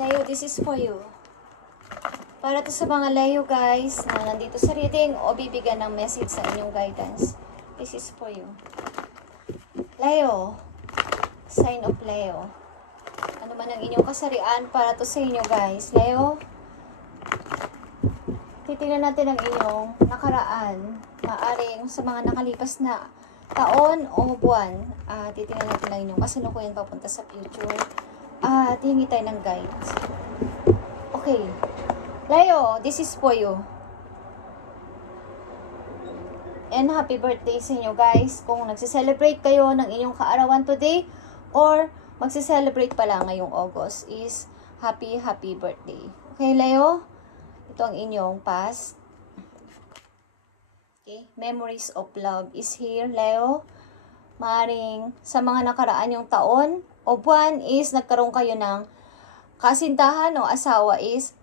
Leo, this is for you. Para to sa mga Leo guys na nandito sa reading o bibigyan ng message sa inyong guidance. This is for you. Leo, sign of Leo. Ano man ang inyong kasarian para to sa inyo guys. Leo, titingnan natin ang inyong nakaraan. Maaring sa mga nakalipas na taon o buwan. Titingnan natin ang inyong kasalukuyan papunta sa future. At hingi tayo ng guides. Okay. Leo, this is for you. And happy birthday sa inyo guys. Kung nagse-celebrate kayo ng inyong kaarawan today or magse-celebrate pala ngayong August is happy birthday. Okay, Leo? Ito ang inyong past. Okay, memories of love is here, Leo. Maaring sa mga nakaraan yung taon o buwan is nagkaroon kayo ng kasintahan o asawa is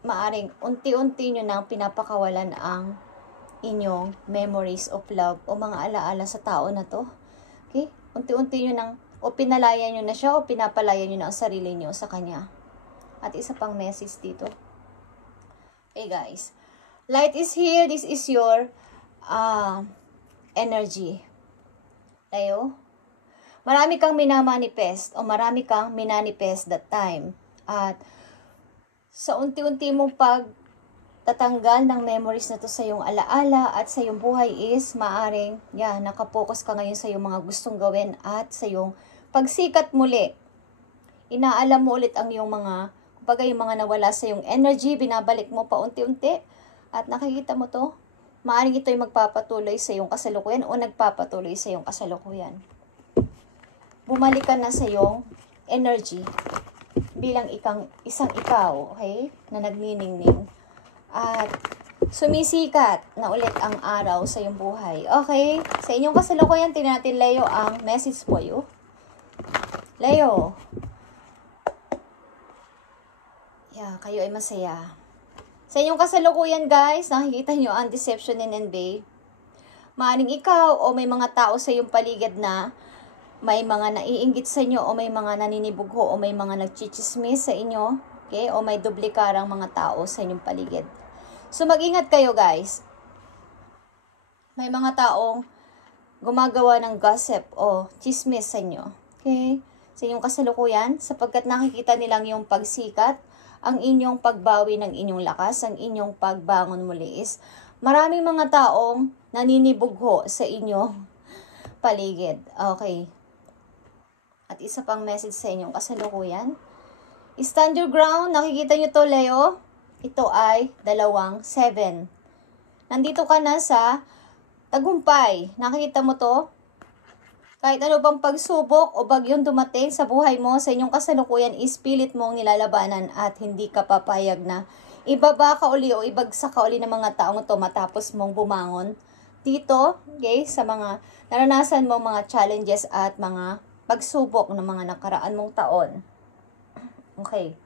maaring unti-unti nyo nang pinapakawalan ang inyong memories of love o mga alaala sa tao na to. Okay? Unti-unti nyo nang o pinalaya nyo na siya o pinapalaya nyo na ang sarili nyo sa kanya. At isa pang message dito. Okay guys. Light is here. This is your energy. Leo. Marami kang minamanifest o marami kang minanifest that time. At sa unti-unti mong pagtatanggal ng memories na to sa iyong alaala at sa iyong buhay is maaring, nakapokus ka ngayon sa iyong mga gustong gawin at sa iyong pagsikat muli. Inaalam mo ulit ang iyong mga, kumbaga yung mga nawala sa iyong energy, binabalik mo pa unti-unti at nakikita mo to. Maaring ito'y magpapatuloy sa iyong kasalukuyan o nagpapatuloy sa iyong kasalukuyan. Bumalik ka na sa iyong energy bilang isang ikaw, okay, na nagniningning. At sumisikat na ulit ang araw sa iyong buhay. Okay, sa inyong kasalukuyan, tingnan natin, Leo, ang message for you. Leo, kayo ay masaya. Sa inyong kasalukuyan, guys, nakikita nyo ang deception and envy. Maaring ikaw o may mga tao sa iyong paligid na may mga naiinggit sa inyo o may mga naninibugho o may mga nagchichismis sa inyo, okay? O may dublikarang mga tao sa inyong paligid. So mag-ingat kayo guys. May mga taong gumagawa ng gossip o chismis sa inyo, okay? Sa inyong kasalukuyan, sapagkat nakikita nilang yung pagsikat, ang inyong pagbawi ng inyong lakas, ang inyong pagbangon muli is maraming mga taong naninibugho sa inyong paligid, okay? At isa pang message sa inyong kasalukuyan. Stand your ground. Nakikita nyo to, Leo. Ito ay 7. Nandito ka na sa tagumpay. Nakikita mo to? Kahit ano pang pagsubok o bagyong dumating sa buhay mo, sa inyong kasalukuyan, ispilit mong nilalabanan at hindi ka papayag na ibaba ka uli o ibagsak ka uli ng mga taong to matapos mong bumangon. Dito, okay, sa mga naranasan mong mga challenges at mga pagsubok ng mga nakaraan mong taon. Okay.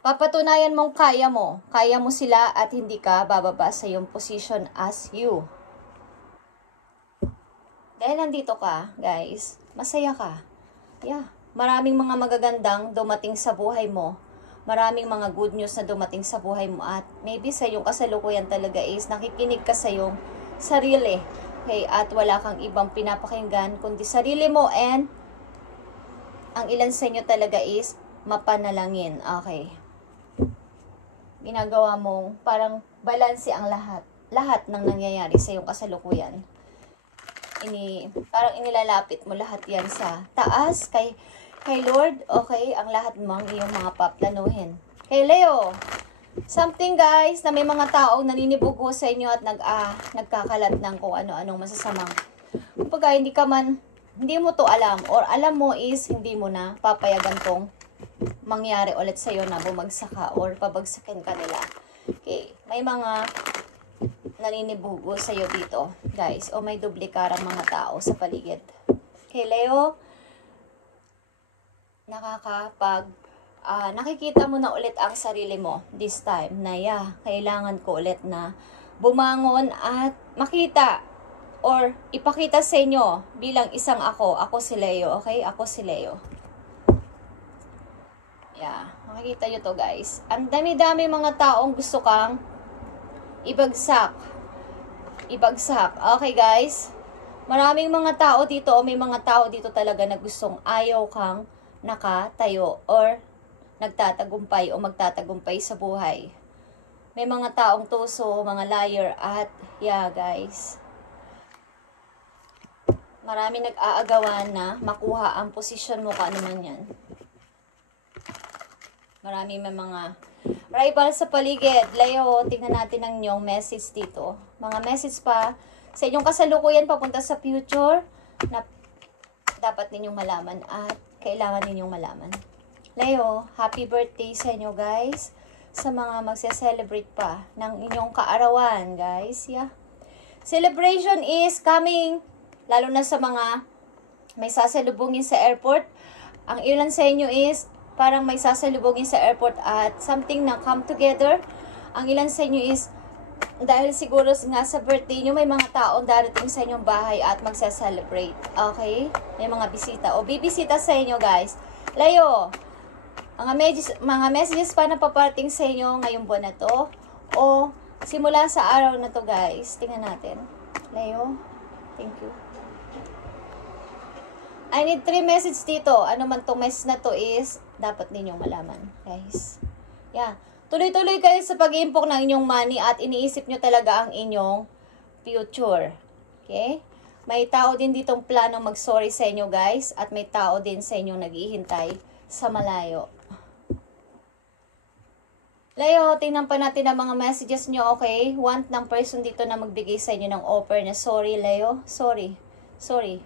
Papatunayan mong kaya mo sila at hindi ka bababa sa iyong position as you. Dahil nandito ka, guys, masaya ka. Maraming mga magagandang dumating sa buhay mo. Maraming mga good news na dumating sa buhay mo at maybe sa iyong kasalukuyan talaga is nakikinig ka sa iyong sarili. Okay, at wala kang ibang pinapakinggan kundi sarili mo and ang ilan sa inyo talaga is mapanalangin. Okay. Ginagawa mong parang balanse ang lahat ng nangyayari sa iyong kasalukuyan. Parang inilalapit mo lahat yan sa taas kay Lord. Okay, ang lahat mong iyong mga paplanuhin. Kay Leo, something guys na may mga taong naninibugho sa inyo at nagkakalat ng kung ano-anong masasamang. Kumbaga hindi mo to alam or alam mo is hindi mo na papayagan tong mangyari ulit sa iyo na bumagsak ka or pabagsakin ka nila. Okay, may mga naninibugho sa iyo dito, guys, o may dublikarang mga tao sa paligid. Okay, Leo, nakikita mo na ulit ang sarili mo this time na kailangan ko ulit na bumangon at makita or ipakita sa inyo bilang isang ako. Ako si Leo, okay? Ako si Leo. Yeah, makikita nyo to guys. Ang dami-dami mga taong gusto kang ibagsak. Ibagsak. Okay guys? Maraming mga tao dito o may mga tao dito talaga na gustong ayaw kang nakatayo or nagtatagumpay o magtatagumpay sa buhay. May mga taong tuso, mga liar at yeah guys. Marami nag-aagawan na makuha ang posisyon mo kung ano man yan. Marami may mga rival sa paligid. Leo, tingnan natin ang inyong message dito. Mga message pa sa inyong kasalukuyan papunta sa future na dapat ninyong malaman at kailangan ninyong malaman. Leo, happy birthday sa inyo guys. Sa mga magse-celebrate pa ng inyong kaarawan guys. Yeah. Celebration is coming. Lalo na sa mga may sasalubungin sa airport. Ang ilan sa inyo is parang may sasalubungin sa airport at something na come together. Ang ilan sa inyo is dahil siguro nga sa birthday nyo, may mga taong darating sa inyong bahay at magsa-celebrate. Okay? May mga bisita o bibisita sa inyo guys. Leo, mga messages pa na paparating sa inyo ngayong buwan na to o simula sa araw na to guys. Tingnan natin. Leo, thank you. I need 3 messages dito. Ano man tong message na to is dapat ninyong malaman guys. Yeah. Tuloy-tuloy kayo sa pag-iimpok ng inyong money at iniisip nyo talaga ang inyong future. Okay? May tao din ditong planong mag-sorry sa inyo guys at may tao din sa inyong naghihintay sa malayo. Leo, tingnan pa natin ang mga messages nyo, okay? Want ng person dito na magbigay sa inyo ng offer na sorry, Leo. Sorry. Sorry.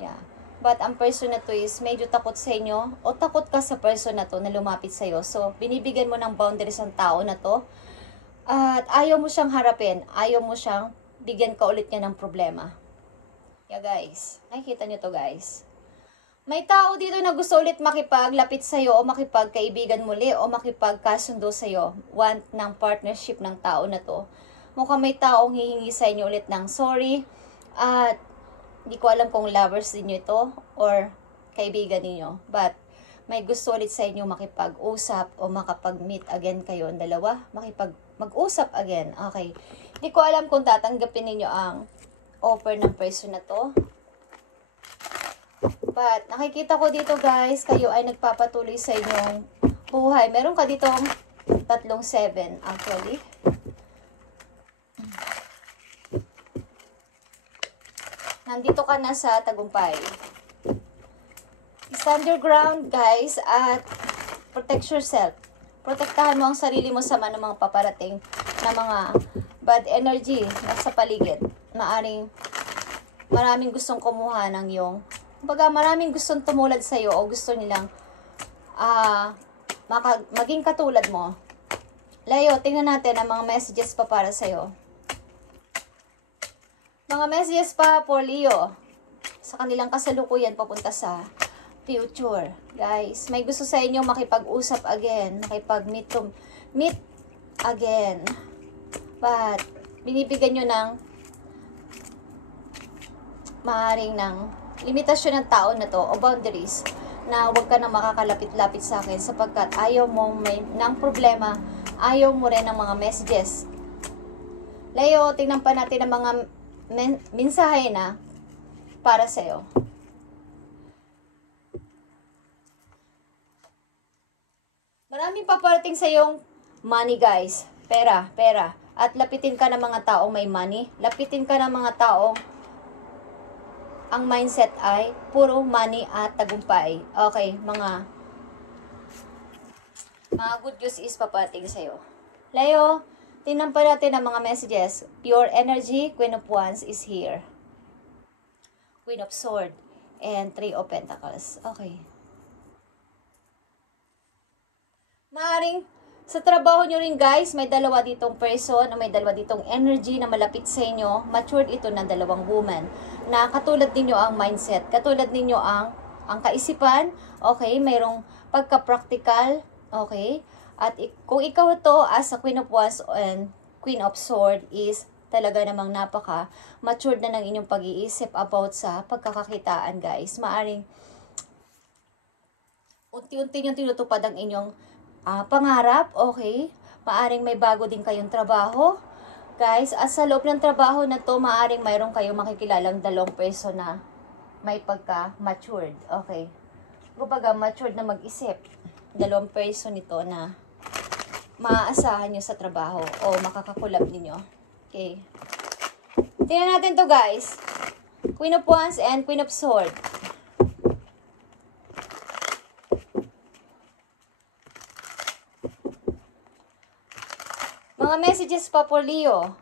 Yeah. But ang person na to is medyo takot sa inyo o takot ka sa person na to na lumapit sa iyo. So, binibigyan mo ng boundaries ang tao na to at ayaw mo siyang harapin. Ayaw mo siyang bigyan ka ulit niya ng problema. Yeah guys, nakikita nyo to guys. May tao dito na gusto ulit makipaglapit sa iyo o makipagkaibigan muli o makipagkasundo sa iyo. Want ng partnership ng tao na to. Mukhang may taong hihingi sa inyo ulit ng sorry at hindi ko alam kung lovers din nyo ito or kaibigan niyo. But may gusto ulit sa inyo makipag-usap o makapag-meet again kayo ang dalawa. Mag-usap again. Okay. Hindi ko alam kung tatanggapin niyo ang offer ng person na to. But nakikita ko dito guys, kayo ay nagpapatuloy sa inyong buhay. Meron ka ditong 3 7 actually. Nandito ka na sa tagumpay. Stand your ground, guys, at protect yourself. Protektahan mo ang sarili mo sa mga paparating na mga bad energy na sa paligid. Maraming gustong kumuha ng iyong, maraming gustong tumulad sa iyo o gusto nilang maging katulad mo. Leo, tingnan natin ang mga messages pa para sa iyo. Mga messages pa for Leo sa kanilang kasalukuyan papunta sa future. Guys, may gusto sa inyo makipag-usap again, makipag-meet again. But, binibigyan nyo ng maaaring ng limitasyon ng tao na to o boundaries na huwag ka nang makakalapit-lapit sa akin sapagkat ayaw mo ng problema, ayaw mo rin ng mga messages. Leo, tingnan pa natin ang mga mensahe na para sa'yo. Maraming paparating sa iyong money guys. Pera. At lapitin ka ng mga taong may money. Lapitin ka ng mga taong ang mindset ay puro money at tagumpay. Okay, mga good news is paparating sa iyo. Leo, tingnan pa natin ang mga messages. Pure energy, Queen of Wands is here. Queen of Swords and 3 of Pentacles. Okay. Maaring sa trabaho nyo rin guys, may dalawa ditong person o may dalawa ditong energy na malapit sa inyo. Matured ito ng dalawang woman na katulad ninyo ang mindset, katulad ninyo ang kaisipan. Okay, mayroong pagka-practical. Okay, at kung ikaw ito as a Queen of Wands and Queen of Swords is talaga namang napaka-matured na ng inyong pag-iisip about sa pagkakakitaan, guys. Maaring unti-unti niyong tinutupad ang inyong pangarap, okay? Maaring may bago din kayong trabaho, guys. At sa loob ng trabaho na to, maaring mayroon kayong makikilalang dalawang person na may pagka-matured, okay? Kumbaga, matured na mag-isip. Dalawang person ito na maaasahan nyo sa trabaho o makakakulab ninyo. Okay. Tingnan natin to, guys. Queen of Wands and Queen of Swords. Mga messages pa po, Leo,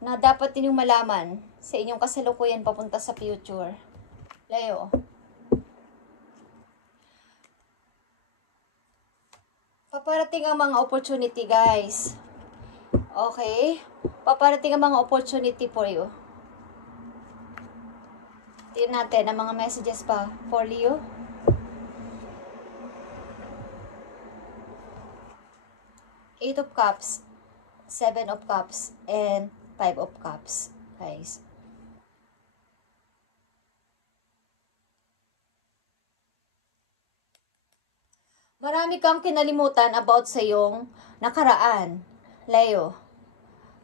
na dapat ninyong malaman sa inyong kasalukuyan papunta sa future. Leo. Paparating ang mga opportunity, guys. Okay? Paparating ang mga opportunity for you. Tingnan natin ang mga messages pa for Leo. Eight of Cups, Seven of Cups, and Five of Cups, guys. Marami kang kinalimutan about sa iyong nakaraan, Leo.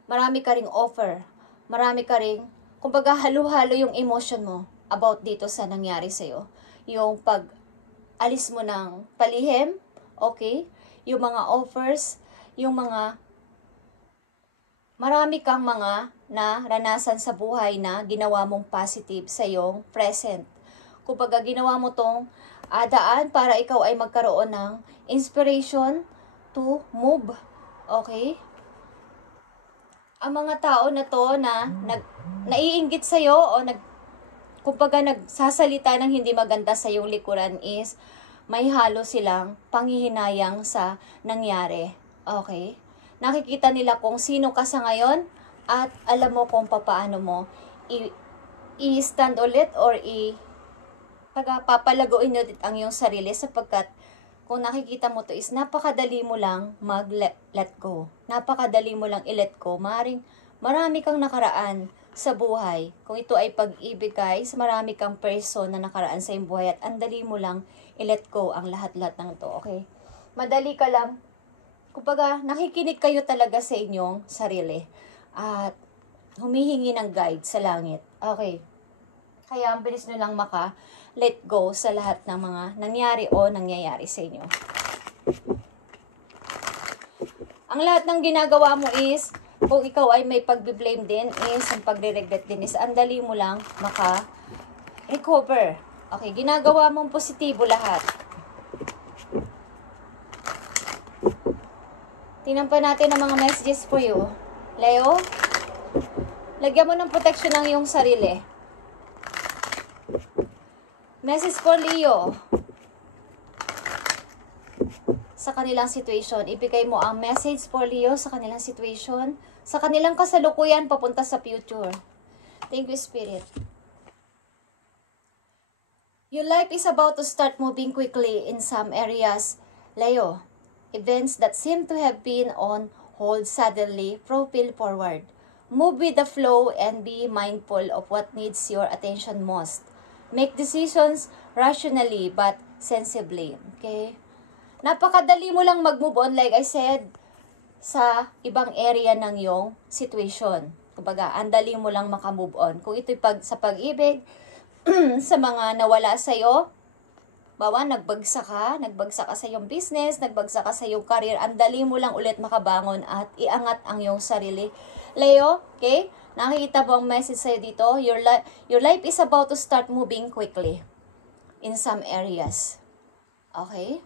Marami ka ring offer. Marami ka ring, kumbaga halo-halo yung emotion mo about dito sa nangyari sa iyo. Yung pag-alis mo ng palihim, okay? Yung mga offers, yung mga marami kang mga naranasan sa buhay na ginawa mong positive sa iyong present. Kumbaga ginawa mo tong daan para ikaw ay magkaroon ng inspiration to move. Okay? Ang mga tao na to na naiinggit sa'yo o kumbaga nagsasalita ng hindi maganda sa iyong likuran is may halo silang panghihinayang sa nangyari. Okay? Nakikita nila kung sino ka sa ngayon at alam mo kung paano mo i-stand ulit or papalaguin nyo ang iyong sarili sapagkat kung nakikita mo to is napakadali mo lang mag-let go. Napakadali mo lang i-let go. Marami kang nakaraan sa buhay. Kung ito ay pag-ibig, guys, marami kang person na nakaraan sa iyong buhay at ang dali mo lang i-let go ang lahat-lahat ng to, okay? Madali ka lang. Kumbaga, nakikinig kayo talaga sa inyong sarili at humihingi ng guide sa langit. Okay. Kaya ang bilis nyo lang let go sa lahat ng mga nangyari o nangyayari sa inyo. Ang lahat ng ginagawa mo is, kung ikaw ay may pagbiblame din is, ang pagre-regret din is, ang dali mo lang recover. Okay, ginagawa mong positibo lahat. Tingnan pa natin ang mga messages for you. Leo, lagyan mo ng protection ng iyong sarili. Message for Leo. Sa kanilang situation. Ibigay mo ang message for Leo sa kanilang situation. Sa kanilang kasalukuyan papunta sa future. Thank you, Spirit. Your life is about to start moving quickly in some areas, Leo. Events that seem to have been on hold suddenly propel forward. Move with the flow and be mindful of what needs your attention most. Make decisions rationally but sensibly. Okay? Napakadali mo lang mag-move on, like I said, sa ibang area ng iyong situation. Kumbaga, ang dali mo lang makamove on. Kung ito'y sa pag-ibig, sa mga nawala sa'yo, nagbagsak ka sa iyong business, nagbagsak ka sa iyong career, ang dali mo lang ulit makabangon at iangat ang iyong sarili. Leo, okay? Nakikita mo ang message sa'yo dito, your life is about to start moving quickly in some areas. Okay?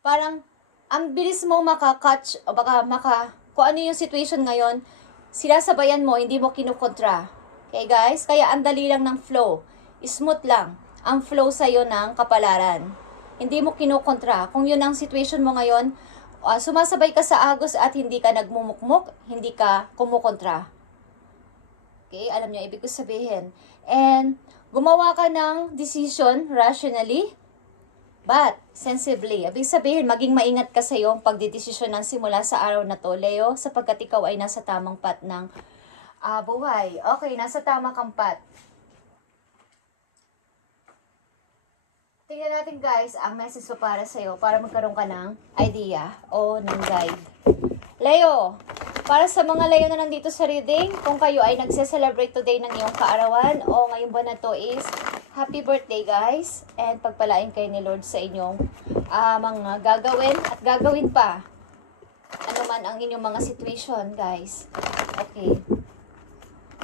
Parang, ang bilis mo makakatch, o baka kung ano yung situation ngayon, sinasabayan mo, hindi mo kinukontra. Okay guys? Kaya ang dali lang ng flow. Smooth lang ang flow sa'yo ng kapalaran. Hindi mo kinukontra. Kung yun ang situation mo ngayon, sumasabay ka sa agos at hindi ka nagmumukmuk, hindi ka kumukontra. Okay? Alam niyo, ibig ko sabihin. And, gumawa ka ng decision rationally, but sensibly. Ibig sabihin, maging maingat ka sa iyong pagdidesisyonan simula sa araw na to, Leo, sapagkat ikaw ay nasa tamang path ng buhay. Okay, nasa tamang kang path. Tingnan natin guys, ang message pa para sa iyo para magkaroon ka ng idea o ng guide. Leo, para sa mga Leo na nandito sa reading, kung kayo ay nagse-celebrate today ng iyong kaarawan o ngayong buwan na to is happy birthday guys, and pagpalain kayo ni Lord sa inyong mga gagawin at gagawin pa. Ano man ang inyong mga situation guys. Okay.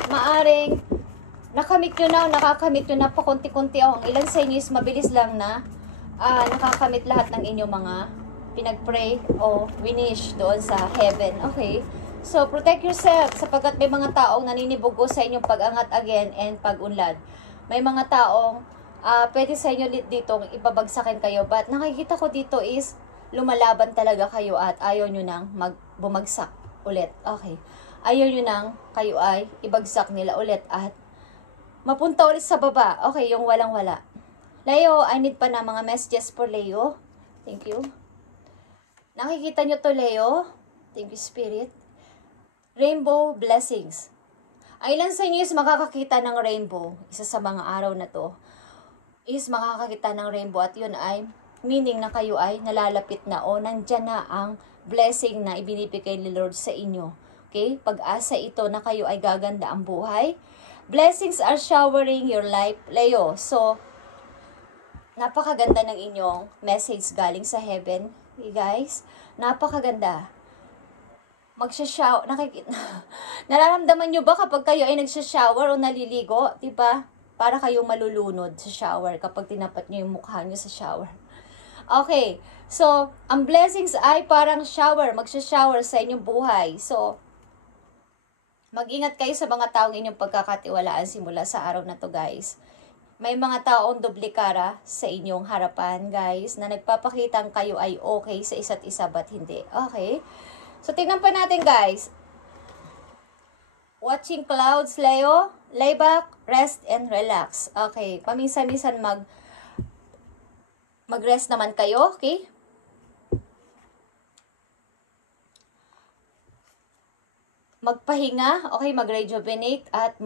Maaring nakamit nyo na o nakakamit nyo na pakunti-kunti o ang ilan sa inyo is mabilis lang na nakakamit lahat ng inyong mga pinag-pray o winish doon sa heaven. Okay? So, protect yourself sapagkat may mga taong naninibugo sa inyong pag-angat again and pag-unlad. May mga taong pwede sa inyo ditong ibabagsakin kayo, but nakikita ko dito is lumalaban talaga kayo at ayaw nyo nang bumagsak ulit. Okay? Ayaw nyo nang kayo ay ibagsak nila ulit at mapunta ulit sa baba. Okay, yung walang-wala. Leo, I need pa na mga messages for Leo. Thank you. Nakikita nyo to, Leo? Thank you, Spirit. Rainbow blessings. Ang ilan sa inyo is makakakita ng rainbow. Isa sa mga araw na to is makakakita ng rainbow at yun ay meaning na kayo ay nalalapit na o nandyan na ang blessing na ibinibigay ni Lord sa inyo. Okay? Pag-asa ito na kayo ay gaganda ang buhay. Blessings are showering your life, Leo. So, napakaganda ng inyong message galing sa heaven, you guys. Napakaganda. Magsha-shower, nararamdaman nyo ba kapag kayo ay nagsha-shower o naliligo, diba? Para kayong malulunod sa shower kapag tinapat nyo yung mukha nyo sa shower. Okay, so, ang blessings ay parang shower, magsha-shower sa inyong buhay. So, mag-ingat kayo sa mga taong inyong pagkakatiwalaan simula sa araw na to guys. May mga taong duplikara sa inyong harapan guys na nagpapakitang kayo ay okay sa isa't isa but hindi. Okay? So tingnan pa natin guys. Watching clouds, Leo. Lay back, rest and relax. Okay. Paminsan-minsan mag-rest naman kayo. Okay? Magpahinga, okay, mag-rejuvenate at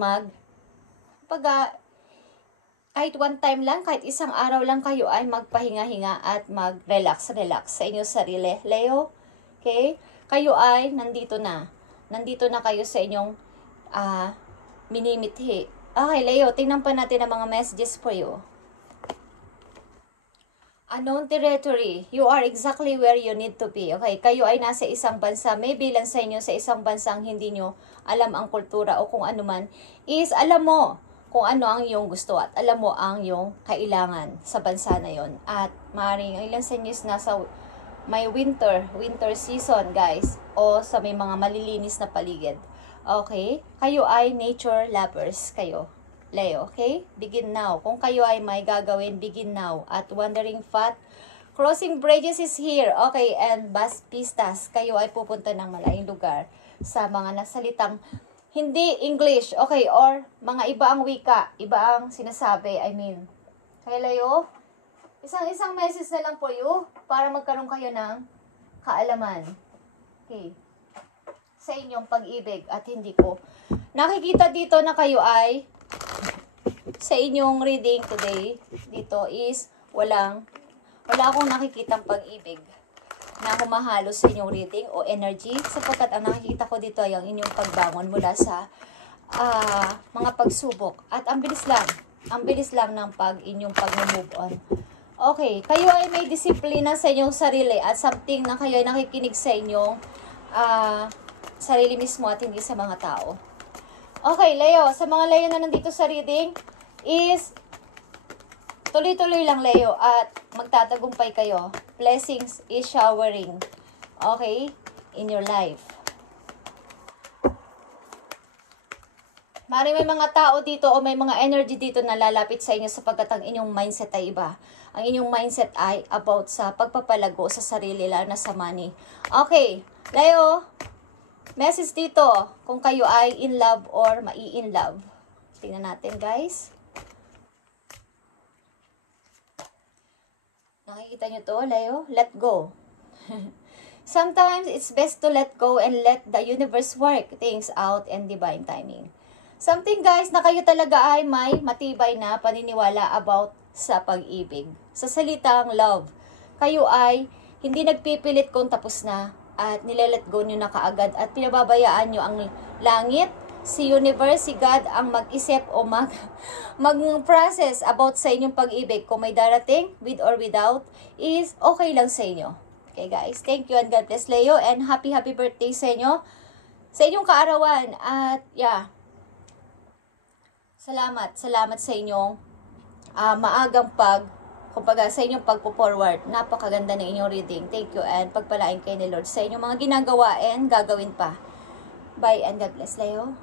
kahit one time lang, kahit isang araw lang kayo ay magpahinga-hinga at mag-relax sa inyong sarili. Leo, okay? Kayo ay nandito na. Nandito na kayo sa inyong minimithi. Okay, Leo, tingnan pa natin ang mga messages for you. Unknown territory. You are exactly where you need to be. Okay, kayo ay nasa isang bansa. Maybe lang sa inyo sa isang bansang hindi nyo alam ang kultura o kung ano man. Is alam mo kung ano ang iyong gusto at alam mo ang iyong kailangan sa bansa na yon. At maaaring ilan sa inyo is nasa may winter season guys. O sa may mga malilinis na paligid. Okay, kayo ay nature lovers kayo. Leo, okay? Begin now. Kung kayo ay may gagawin, begin now. At wandering path, crossing bridges is here. Okay, and bus pistas. Kayo ay pupunta ng malayong lugar sa mga nasalitang hindi English. Okay, or mga iba ang wika. Iba ang sinasabi, I mean. Kaya Leo, isang message na lang for you para magkaroon kayo ng kaalaman. Okay. Sa inyong pag-ibig at hindi ko. Nakikita dito na kayo ay sa inyong reading today, dito is wala akong nakikitang pag-ibig na humahalo sa inyong reading o energy sapagkat ang nakikita ko dito ay ang inyong pagbangon mula sa mga pagsubok at ang bilis lang ng inyong pag-move on. Okay, kayo ay may disiplina sa inyong sarili at something na kayo ay nakikinig sa inyong sarili mismo at hindi sa mga tao. Okay, Leo, sa mga Leo na nandito sa reading is tuloy-tuloy lang Leo at magtatagumpay kayo. Blessings is showering. Okay? In your life. Maring may mga tao dito o may mga energy dito na lalapit sa inyo sapagkat ang inyong mindset ay iba. Ang inyong mindset ay about sa pagpapalago sa sarili lalo na sa money. Okay, Leo, message dito kung kayo ay in love or mai-in love. Tingnan natin guys. Nakikita nyo to, Leo? Let go. Sometimes, it's best to let go and let the universe work things out and divine timing. Something guys na kayo talaga ay may matibay na paniniwala about sa pag-ibig. Sa salitang love, kayo ay hindi nagpipilit kung tapos na at nilelet go nyo na kaagad at pinababayaan nyo ang langit, si universe, si God ang mag-isip o mag-process about sa inyong pag-ibig. Kung may darating, with or without, is okay lang sa inyo. Okay guys, thank you and God bless Leo and happy birthday sa inyo, sa inyong kaarawan. At yeah, salamat sa inyong maagang kumbaga sa inyong pagpo-forward. Napakaganda ng inyong reading. Thank you and pagpalain kayo ni Lord sa inyong mga ginagawa and gagawin pa. Bye and God bless Leo.